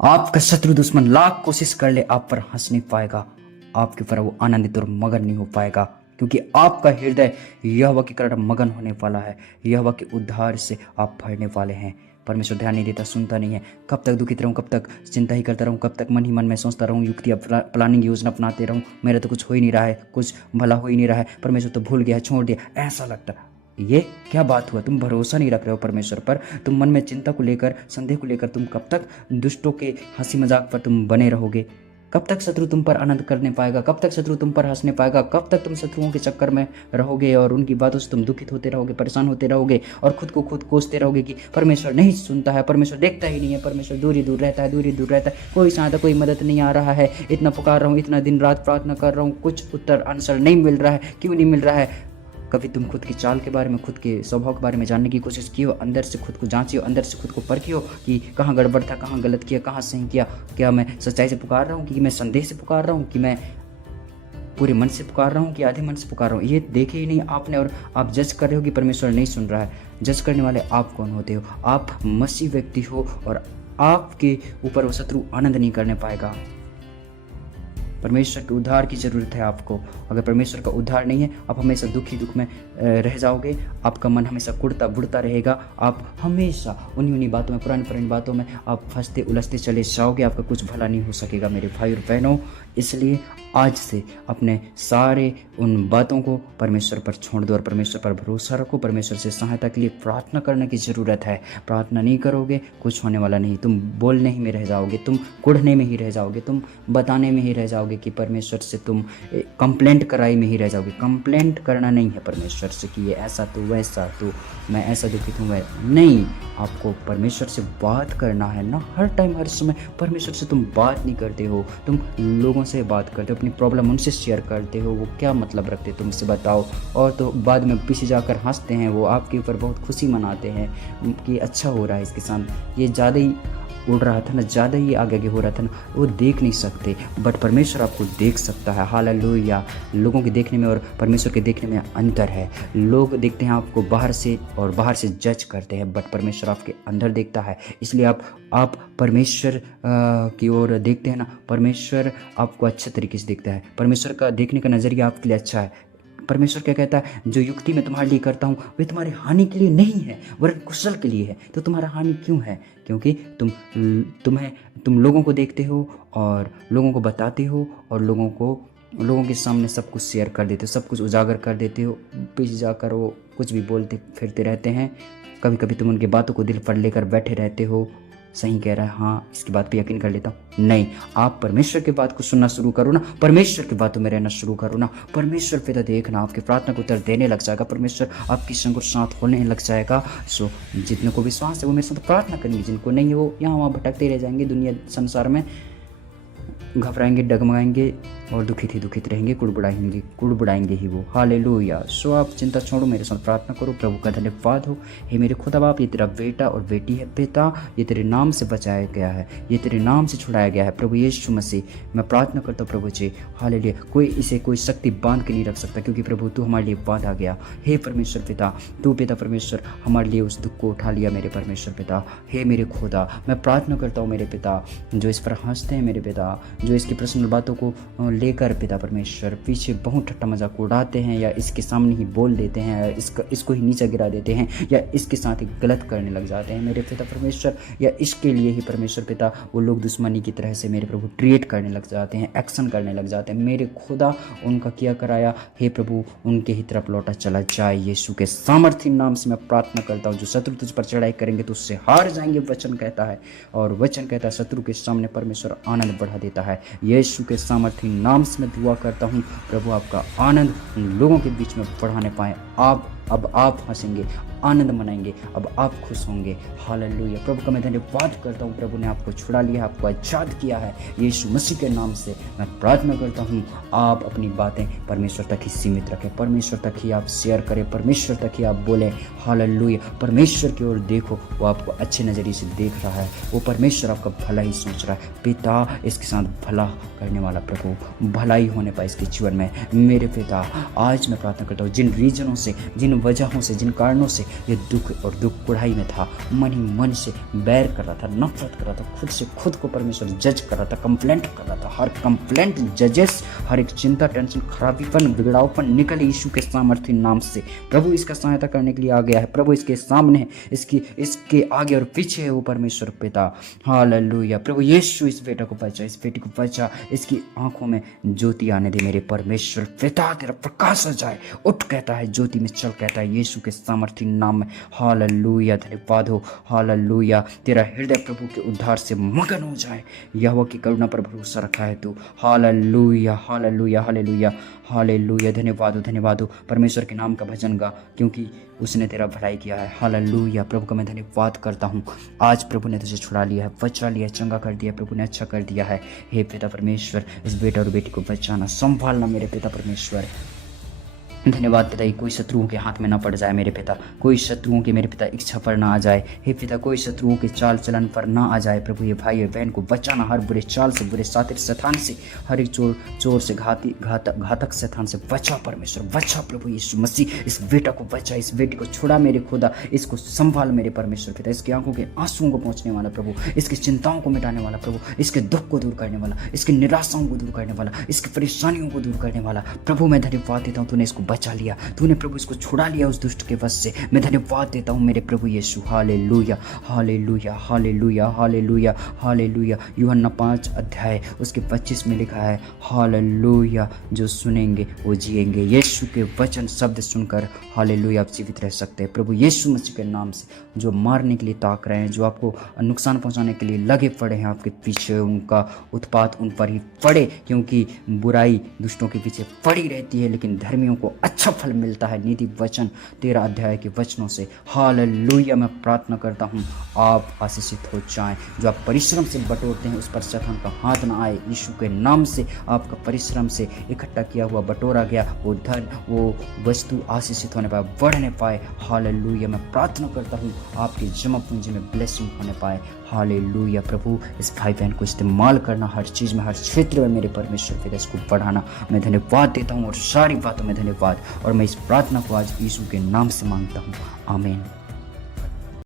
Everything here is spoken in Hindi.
आपका शत्रु दुश्मन लाख कोशिश कर ले आप पर हंस नहीं पाएगा, आपके ऊपर वो आनंदित और मगन नहीं हो पाएगा, क्योंकि आपका हृदय यहोवा के कारण मगन होने वाला है। यहोवा के उद्धार से आप भरने वाले हैं। परमेश्वर ध्यान नहीं देता, सुनता नहीं है। कब तक दुखित रहूं, कब तक चिंता ही करता रहूं, कब तक मन ही मन में सोचता रहूं, युक्तियाँ प्लानिंग योजना अपनाते रहूं, मेरा तो कुछ हो ही नहीं रहा है, कुछ भला हो ही नहीं रहा है, परमेश्वर तो भूल गया, छोड़ दिया, ऐसा लगता है। ये क्या बात हुआ? तुम भरोसा नहीं रख रहे हो परमेश्वर पर। तुम मन में चिंता को लेकर, संदेह को लेकर तुम कब तक दुष्टों के हंसी मजाक पर तुम बने रहोगे? कब तक शत्रु तुम पर आनंद करने पाएगा? कब तक शत्रु तुम पर हंसने पाएगा? कब तक तुम शत्रुओं के चक्कर में रहोगे और उनकी बातों से तुम दुखित होते रहोगे, परेशान होते रहोगे और खुद को खुद कोसते रहोगे कि परमेश्वर नहीं सुनता है, परमेश्वर देखता ही नहीं है, परमेश्वर दूर ही दूर रहता है, दूर ही दूर रहता है, कोई सहायता कोई मदद नहीं आ रहा है, इतना पुकार रहा हूँ, इतना दिन रात प्रार्थना कर रहा हूँ, कुछ उत्तर आंसर नहीं मिल रहा है, क्यों नहीं मिल रहा है? कभी तुम खुद की चाल के बारे में, खुद के स्वभाव के बारे में जानने की कोशिश की हो? अंदर से खुद को जांची हो, अंदर से खुद को परखी हो कि कहाँ गड़बड़ था, कहाँ गलत किया, कहाँ सही किया? क्या मैं सच्चाई से पुकार रहा हूँ कि मैं संदेह से पुकार रहा हूँ, कि मैं पूरे मन से पुकार रहा हूँ कि आधे मन से पुकार रहा हूँ? ये देखे ही नहीं आपने और आप जज कर रहे हो कि परमेश्वर नहीं सुन रहा है। जज करने वाले आप कौन होते हो? आप मसीह व्यक्ति हो और आपके ऊपर वो शत्रु आनंद नहीं करने पाएगा। परमेश्वर के उद्धार की ज़रूरत है आपको। अगर परमेश्वर का उद्धार नहीं है, आप हमेशा दुख में रह जाओगे, आपका मन हमेशा कुड़ता बुड़ता रहेगा, आप हमेशा उन्हीं बातों में, पुरानी बातों में आप फंसते उलझते चले जाओगे, आपका कुछ भला नहीं हो सकेगा मेरे भाई और बहनों। इसलिए आज से अपने सारे उन बातों को परमेश्वर पर छोड़ दो और परमेश्वर पर भरोसा रखो। परमेश्वर से सहायता के लिए प्रार्थना करने की ज़रूरत है। प्रार्थना नहीं करोगे कुछ होने वाला नहीं। तुम बोलने ही में रह जाओगे, तुम कुढ़ने में ही रह जाओगे, तुम बताने में ही रह जाओगे कि परमेश्वर से तुम कंप्लेंट कराई में ही रह जाओगे। कंप्लेंट करना नहीं है परमेश्वर से कि ये ऐसा तो वैसा तो मैं ऐसा दुखित हूँ, नहीं। आपको परमेश्वर से बात करना है ना, हर टाइम हर समय। परमेश्वर से तुम बात नहीं करते हो, तुम लोगों से बात करते हो, अपनी प्रॉब्लम उनसे शेयर करते हो। वो क्या मतलब रखते तुमसे बताओ? और तो बाद में पीछे जाकर हंसते हैं, वो आपके ऊपर बहुत खुशी मनाते हैं कि अच्छा हो रहा है इसके साथ, ये ज़्यादा ही उड़ रहा था ना, ज़्यादा ही आगे हो रहा था ना। वो देख नहीं सकते, बट परमेश्वर आपको देख सकता है। हालेलुया। लोगों के देखने में और परमेश्वर के देखने में अंतर है। लोग देखते हैं आपको बाहर से और बाहर से जज करते हैं, बट परमेश्वर आपके अंदर देखता है। इसलिए आप परमेश्वर की ओर देखते हैं ना, परमेश्वर आपको अच्छे तरीके से देखता है। परमेश्वर का देखने का नज़रिया आपके लिए अच्छा है। परमेश्वर क्या कहता है? जो युक्ति मैं तुम्हारे लिए करता हूँ वे तुम्हारी हानि के लिए नहीं है, वरन कुशल के लिए है। तो तुम्हारा हानि क्यों है? क्योंकि तुम लोगों को देखते हो और लोगों को बताते हो और लोगों के सामने सब कुछ शेयर कर देते हो, सब कुछ उजागर कर देते हो। पीछे जाकर वो कुछ भी बोलते फिरते रहते हैं। कभी कभी तुम उनकी बातों को दिल पर लेकर बैठे रहते हो। सही कह रहा है, हाँ इसकी बात पे यकीन कर लेता हूँ। नहीं, आप परमेश्वर की बात को सुनना शुरू करो ना, परमेश्वर की बातों में रहना शुरू करो ना। परमेश्वर पे तो देखना, आपकी प्रार्थना को उत्तर देने लग जाएगा। परमेश्वर आपकी संग और साथ होने लग जाएगा। सो जितने को विश्वास है वो मेरे साथ प्रार्थना करेंगे, जिनको नहीं है वो यहाँ वहाँ भटकते रह जाएंगे दुनिया संसार में, घबराएंगे, डगमगाएंगे और दुखित रहेंगे, कुड़बुड़ाएंगे ही वो। हालेलुया। सो आप चिंता छोड़ो, मेरे साथ प्रार्थना करो। प्रभु का धन्यवाद हो। हे मेरे खुदा बाप, ये तेरा बेटा और बेटी है। पिता, ये तेरे नाम से बचाया गया है, ये तेरे नाम से छुड़ाया गया है। प्रभु यीशु मसीह, मैं प्रार्थना करता हूँ प्रभु जी, हालेलुया। कोई शक्ति बांध के नहीं रख सकता, क्योंकि प्रभु तू हमारे लिए बांधा गया। हे परमेश्वर पिता, तू पिता परमेश्वर हमारे लिए उस दुख को उठा लिया मेरे परमेश्वर पिता। हे मेरे खुदा, मैं प्रार्थना करता हूँ मेरे पिता, जो इस पर हंसते हैं मेरे पिता, जो इसकी पर्सनल बातों को लेकर पिता परमेश्वर पीछे बहुत ठट्टा मजाक उड़ाते हैं, या इसके सामने ही बोल देते हैं, या इसको ही नीचे गिरा देते हैं, या इसके साथ ही गलत करने लग जाते हैं मेरे पिता परमेश्वर, या इसके लिए ही परमेश्वर पिता वो लोग दुश्मनी की तरह से मेरे प्रभु ट्रीट करने लग जाते हैं, एक्शन करने लग जाते हैं। मेरे खुदा, उनका किया कराया हे प्रभु उनके ही तरफ लौटा चला जाए। यीशु के सामर्थ्य नाम से मैं प्रार्थना करता हूँ। जो शत्रु तुझ पर चढ़ाई करेंगे तो उससे हार जाएंगे, वचन कहता है। और वचन कहता है शत्रु के सामने परमेश्वर आनंद बढ़ा देता है। यीशु के सामर्थ्य नाम से मैं दुआ करता हूँ प्रभु आपका आनंद उन लोगों के बीच में बढ़ाने पाए। अब आप हंसेंगे, आनंद मनाएंगे, अब आप खुश होंगे। हालेलुया। प्रभु का मैं धन्यवाद करता हूँ, प्रभु ने आपको छुड़ा लिया, आपको आजाद किया है। यीशु मसीह के नाम से मैं प्रार्थना करता हूँ, आप अपनी बातें परमेश्वर तक ही सीमित रखें, परमेश्वर तक ही आप शेयर करें, परमेश्वर तक ही आप बोलें। हालेलुया। परमेश्वर की ओर देखो, वो आपको अच्छे नज़रिए से देख रहा है, वो परमेश्वर आपका भला ही सोच रहा है। पिता, इसके साथ भला करने वाला प्रभु, भलाई होने पाए इसके जीवन में। मेरे पिता, आज मैं प्रार्थना करता हूँ जिन रीजनों से, जिन जिन वजहों से, जिन कारणों से ये दुख और दुख कुढ़ाई में था, मन ही मन से बैर कर रहा था, नफरत कर रहा था, खुद से खुद को परमेश्वर जज कर रहा था, कंप्लेंट कर रहा था, हर कंप्लेंट, जजेस, हर एक चिंता, टेंशन, खराबीपन, बिगड़ावपन निकले यीशु के सामर्थ्य नाम से। प्रभु इसका सहायता करने के लिए आ गया है। प्रभु इसके सामने, इसके आगे और पीछे है वो परमेश्वर पिता। हालेलुया। प्रभु यीशु इस बेटा को बचा, इस बेटी को बचा, इसकी आंखों में ज्योति आने दे मेरे परमेश्वर पिता। तेरा प्रकाश आ जाए, उठ कहता है, ज्योति में चल कहता है, यीशु के सामर्थ्य नाम में। हालेलुया। धन्यवाद हो। हालेलुया। तेरा हृदय प्रभु के उद्धार से मगन हो जाए। यहोवा की करुणा पर भरोसा रखा है तू। हालेलुया, हालेलुया, हालेलुया, हालेलुया। धन्यवाद हो। परमेश्वर के नाम का भजन गा, क्योंकि उसने तेरा भलाई किया है। हालेलुया। प्रभु का मैं धन्यवाद करता हूँ। आज प्रभु ने तुझे छुड़ा लिया है, बचा लिया है, चंगा कर दिया, प्रभु ने अच्छा कर दिया है। हे पिता परमेश्वर, इस बेटा और बेटी को बचाना, संभालना मेरे पिता परमेश्वर। धन्यवाद पिता, कोई शत्रुओं के हाथ में ना पड़ जाए मेरे पिता, कोई शत्रुओं के मेरे पिता इच्छा पर ना आ जाए। हे पिता, कोई शत्रुओं के चाल चलन पर ना आ जाए। प्रभु ये भाई और बहन को बचाना, हर बुरे चाल से, बुरे सातिर शैतान से, हर एक चोर से, घातक शैतान से बचा परमेश्वर, बचा प्रभु यीशु मसीह। इस बेटा को बचा, इस बेटी को छुड़ा मेरे खुदा, इसको संभाल मेरे परमेश्वर पिता। इसकी आंखों के आंसुओं को पहुंचने वाला प्रभु, इसकी चिंताओं को मिटाने वाला प्रभु, इसके दुख को दूर करने वाला, इसकी निराशाओं को दूर करने वाला, इसकी परेशानियों को दूर करने वाला। प्रभु मैं धन्यवाद देता हूँ, तूने इसको बचा लिया, तूने प्रभु इसको छुड़ा लिया उस दुष्ट के वश से। मैं धन्यवाद देता हूँ मेरे प्रभु यीशु। हालेलुया, हालेलुया, हालेलुया, हालेलुया, हालेलुया। यूहन्ना 5 अध्याय उसके 25 में लिखा है, हालेलुया, जो सुनेंगे वो जिएंगे। यीशु के वचन शब्द सुनकर हालेलुया आप जीवित रह सकते हैं। प्रभु यीशु मसीह के नाम से जो मारने के लिए ताक रहे हैं, जो आपको नुकसान पहुंचाने के लिए लगे पड़े हैं आपके पीछे, उनका उत्पात उन पर ही पड़े, क्योंकि बुराई दुष्टों के पीछे पड़ी रहती है, लेकिन धर्मियों को अच्छा फल मिलता है। नीति वचन 13 अध्याय के वचनों से। हालेलुया। मैं प्रार्थना करता हूँ आप आशीषित हो जाएं। जो आप परिश्रम से बटोरते हैं उस पर शैतान का हाथ ना आए। यीशु के नाम से आपका परिश्रम से इकट्ठा किया हुआ बटोरा गया वो धन, वो वस्तु आशीषित होने पाए, बढ़ने पाए। हालेलुया। मैं प्रार्थना करता हूँ आपकी जमा पूंजी में ब्लेसिंग होने पाए। हालेलुया। प्रभु इस भाई बहन को इस्तेमाल करना, हर चीज़ में, हर क्षेत्र में मेरे परमेश्वर पिता इसको बढ़ाना। मैं धन्यवाद देता हूँ और सारी बातों में धन्यवाद, और मैं इस प्रार्थना को आज यीशु के नाम से मांगता हूँ। आमीन।